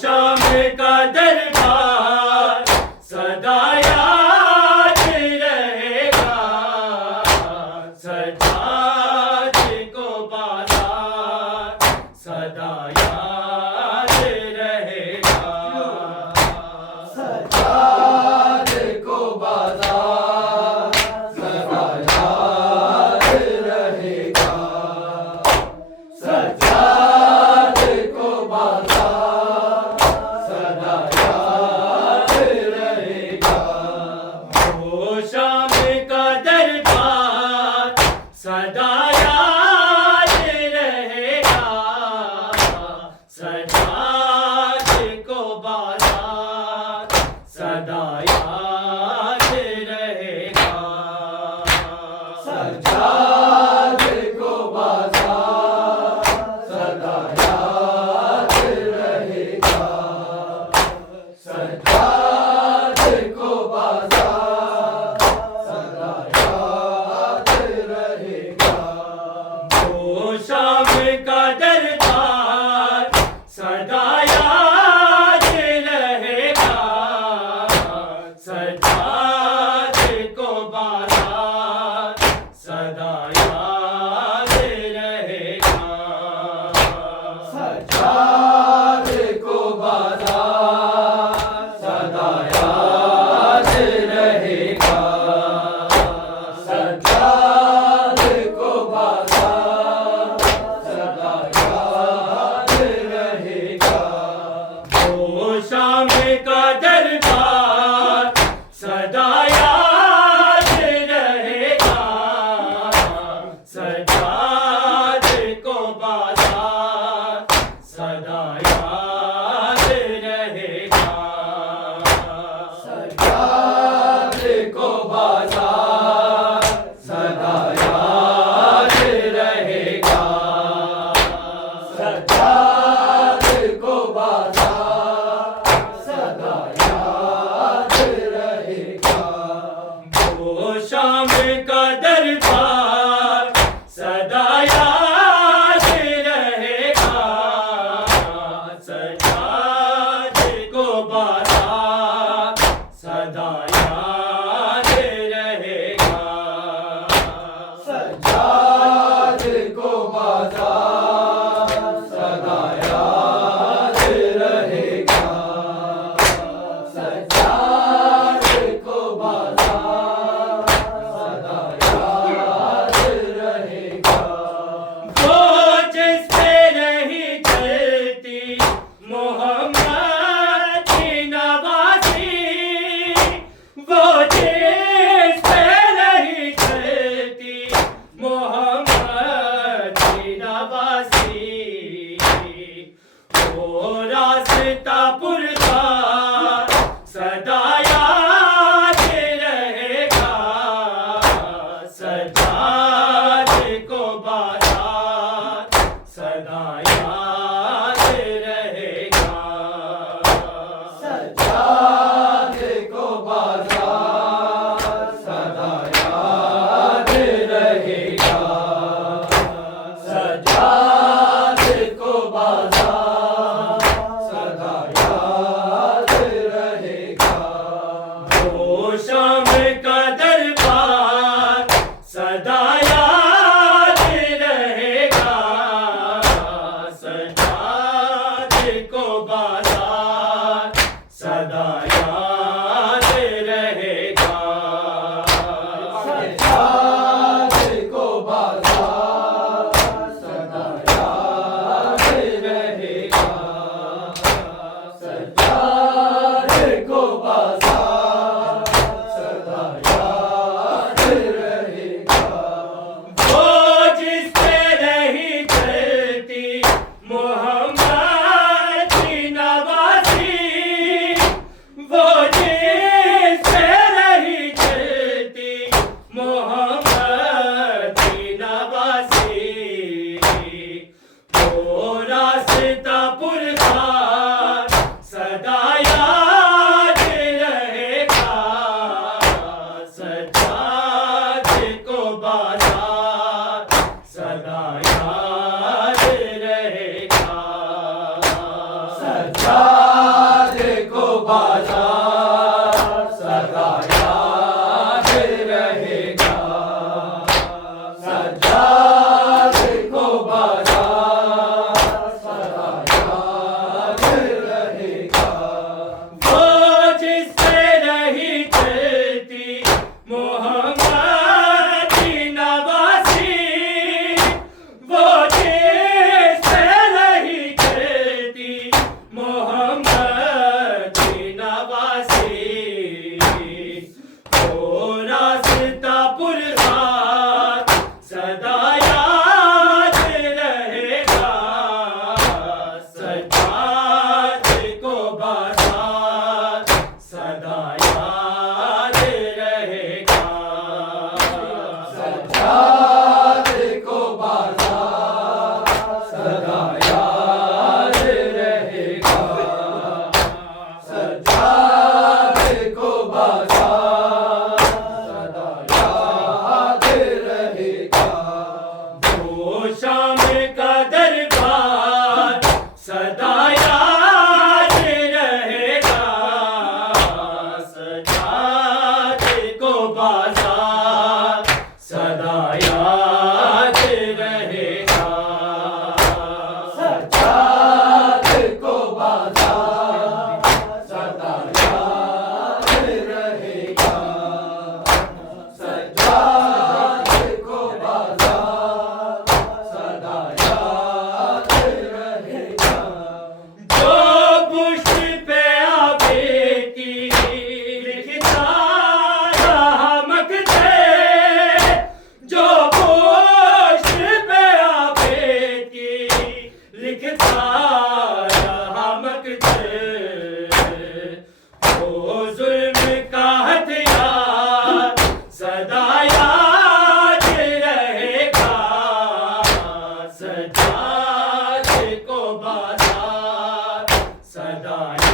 शाम का दरबार सदा याद रहेगा, सजाद को बाजार सदा याद रहेगा। सजाद को बाजार सदा याद रहेगा, सजाद को बाजार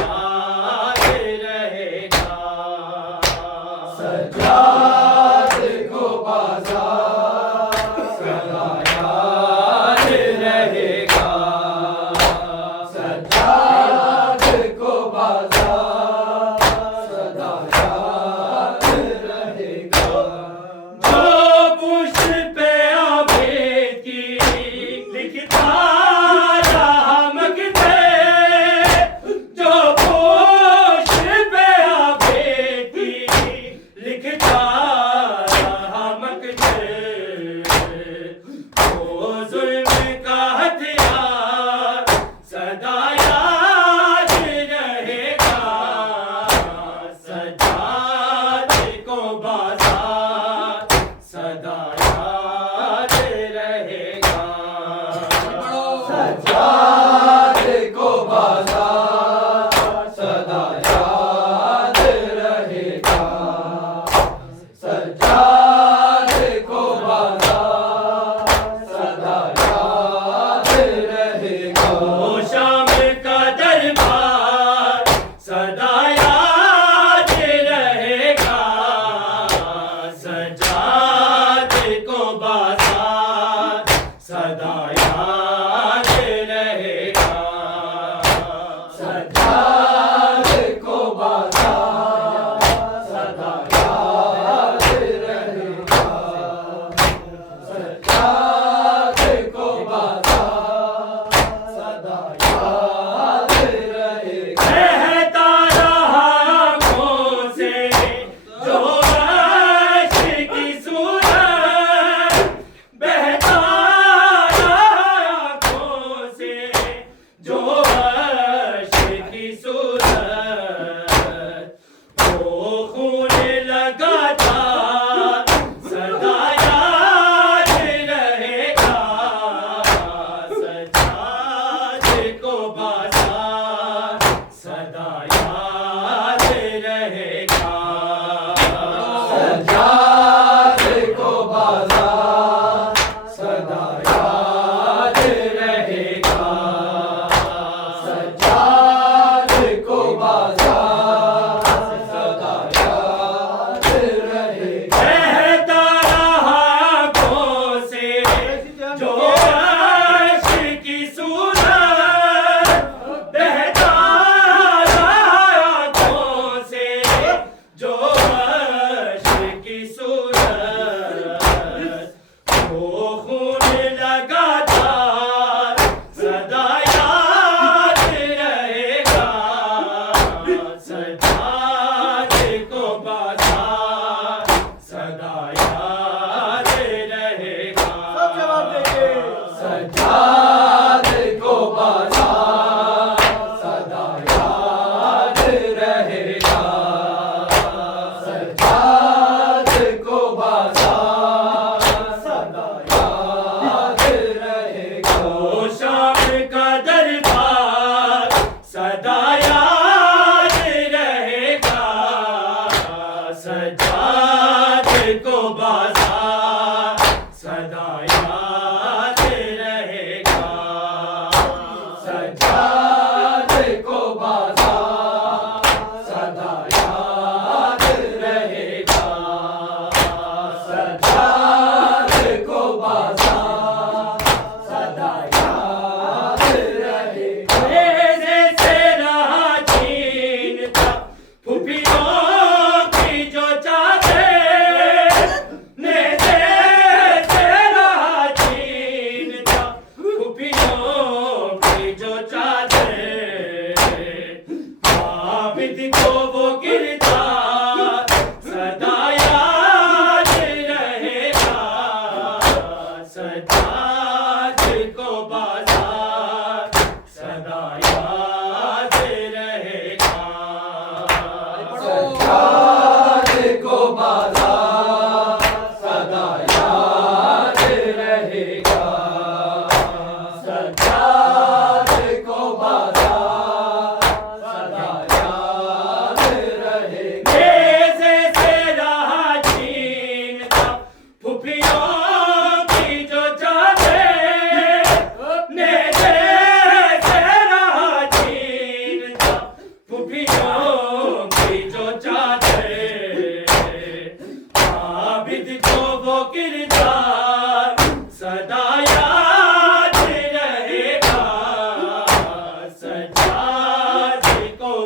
याद रहेगा। सज्जाद को बाजार सदा याद रहेगा। सज्जाद को बाजार सदा याद रहेगा। जो पुष्प आबेद की लिखता रहा मगते, जो पुष्प आबेद की लिखता रहा मगते, वो जुल्म का हथियार सदा याद रहेगा। सज्जाद को बाजार सदा याद रहेगा। सज्जाद को बाजार सदा याद रहेगा। सज्जाद को बाजार सदा याद रहेगा। वो शाम का दरबार सदा याद रहेगा। सज्जाद को बाजार सदा याद रहेगा। सज्जाद को बाजार सदा याद रहेगा। सज्जाद को बाजार सदा याद रहेगा। बहता रहा आँखों से जो अश्क की सूरत, बहता रहा आँखों से जो अश्क की सूरत,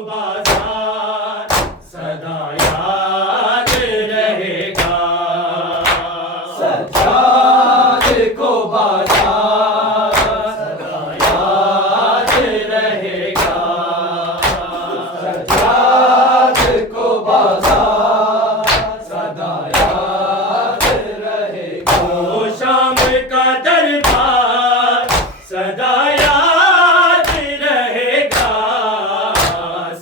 बाजार सदा याद रहेगा। सज्जाद को बाजार सदा याद रहेगा। सज्जाद को बाजार सदा याद रहेगा। ओ शाम का दरबार सदा याद रहेगा।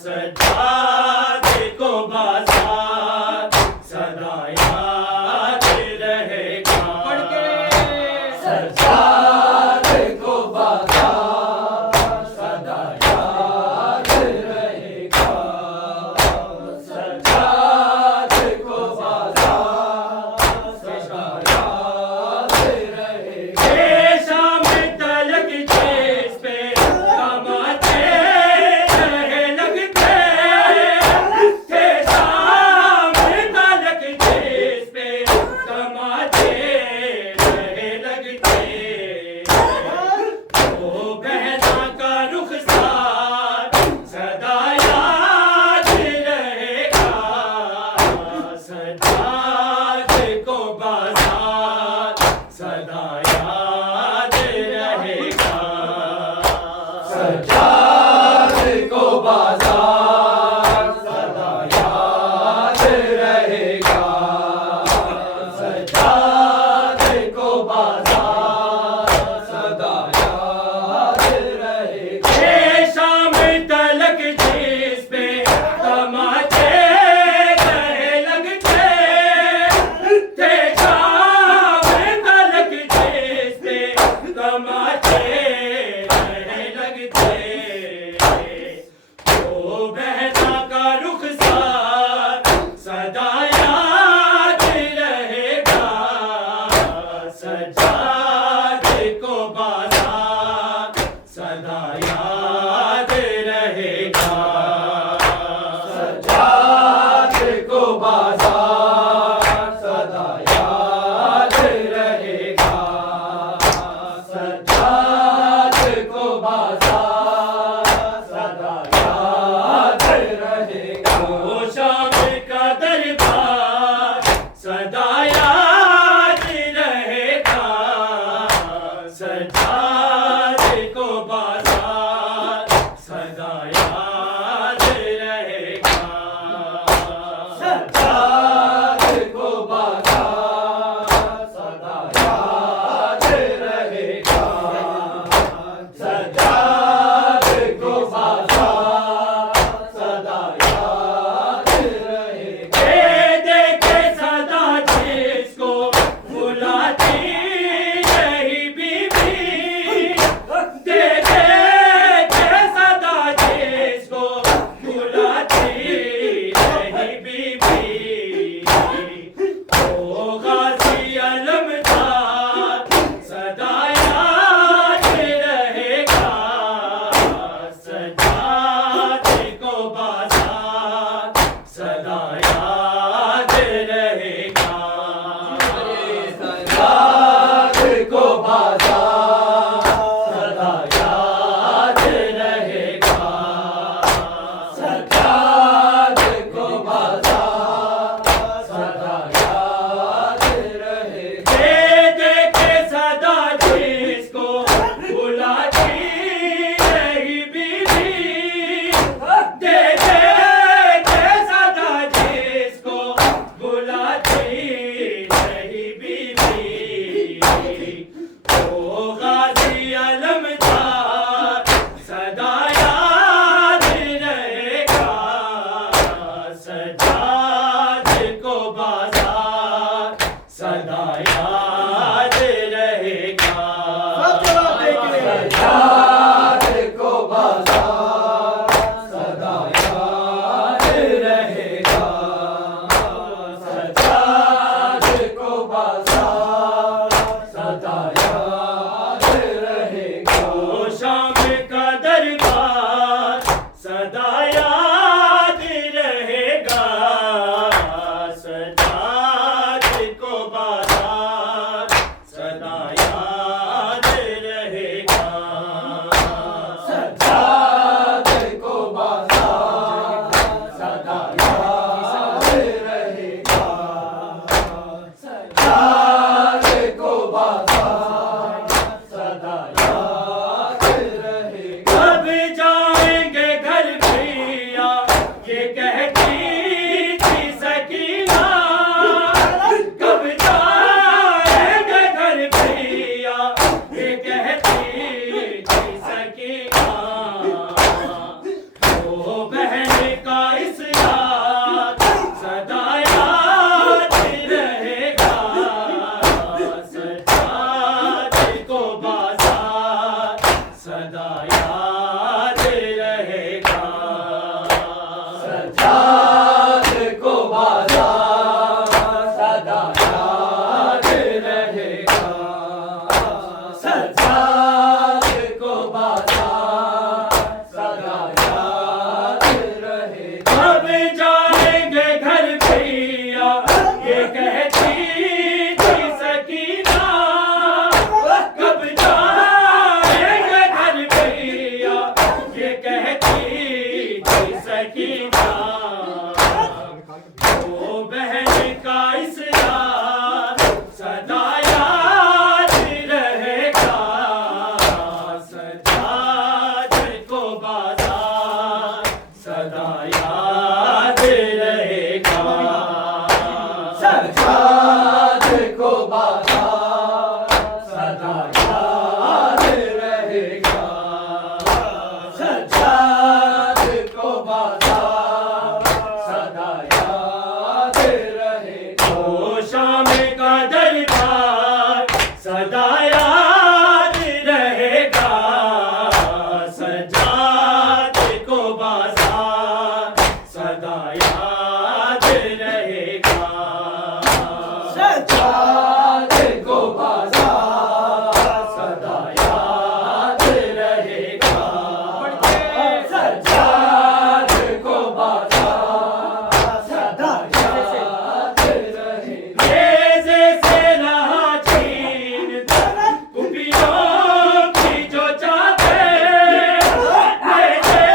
सज्जाद को बाजार सदा याद रहेगा। पढ़ के सज्जाद को बाजार सदा याद रहेगा। सज्जाद को बाजार सदा याद रहेगा। ये शाम तलक जिस पे कमाते रहे लगते थे। शाम तलक जिस पे कमाते रहे लगते। ओ बहना का रुखसार सदा याद रहेगा। सज्जाद को बाजार सदा याद रहेगा। सज्जाद को बाजार सदा याद रहेगा। सज्जाद को बाजार सदा याद रहेगा। ये शाम तलक जिस पे कमाते रहे लगते थे। शाम तलक जिस पे कमाते रहे लगते। ओ बहना का रुखसार सदा याद रहेगा। सज्जाद को बाजार सदा याद रहेगा। सज्जाद को बाजार सदा याद रहेगा। सज्जाद को बाजार सदा याद ये कहती थी सकीना कब जाएंगे घर भैया, ये कहती थी सकीना ओ बहन का इस याद सदा याद रहेगा, सजाद को बाजार सदा याद रहेगा, सजाद को बाजार सदा याद रहेगा, सजाद को बाजार सदा याद रहेगा। अब जाएंगे घर भैया, ये कहती थी सकीना कब जाएंगे घर भैया, ये कहती थी सकीना ओ बहन का इस याद सदा याद रहेगा, सजाद को बाजार सदा याद रहेगा, सजाद को बाजार सदा याद रहेगा, सजाद को बाजार सदा याद रहेगा। ओ शाम का दरबार सदा याद रहेगा, सजाद को बाजार सदा याद रहेगा, सजाद को बाजार सदा याद रहेगा, सजाद को बाजार सदा याद रहेगा। नेज़े से रहा छीन कुपियों की जो चादर, नेज़े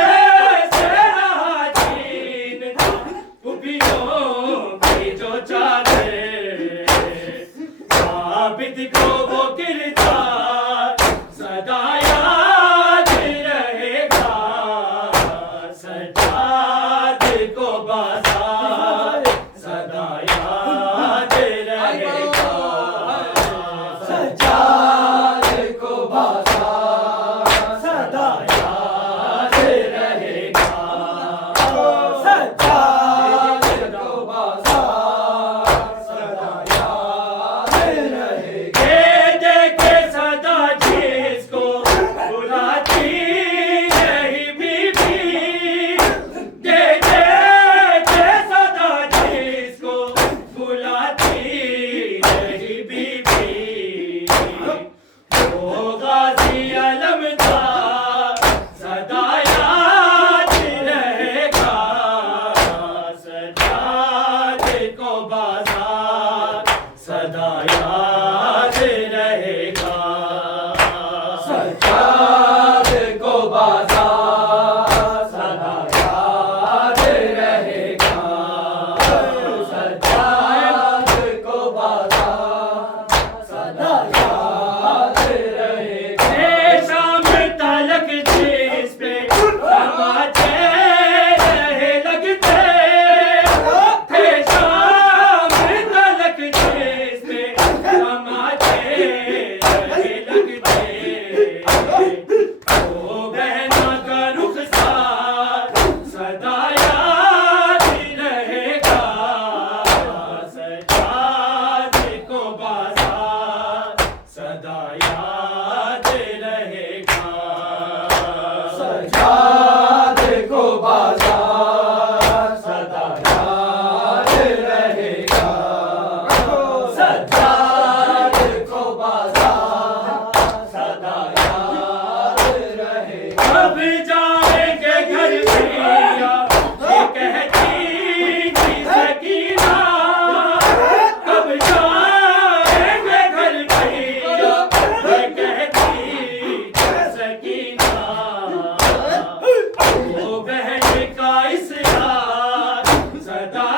से रहा छीन कुपियों की जो चादर, आबिद को वो किरदार सदा याद रहेगा, सजाद को बाजार सदा याद रहेगा, सजाद को बाजार सदा याद रहेगा, सजाद को बाजार सदा याद रहेगा। ये देखे सदा जिसको बुलाती नहीं बीबी, ये देखे सदा जिसको बुलाती नहीं बीबी, ओ गाजी अलमदार सदा याद रहेगा, सजाद को बाजार सदा याद रहेगा, सजाद को बाजार सदा याद रहेगा, सजाद को बाजार सदा याद रहेगा। शाम तलक जिस पे तमाचे रहे लगते थे, शाम तलक जिस पे तमाचे रहे लगते, ओ बहना का रुखसार सदा याद रहेगा, सजाद को बाजार सदा याद रहेगा, सजाद को बाजार सदा याद रहेगा, सजाद को बाजार सदा याद रहेगा। अब जाएंगे घर भैया, ये कहती थी सकीना कब जाएंगे घर भैया, ये कहती थी सकीना ओ बहन का इस याद सदा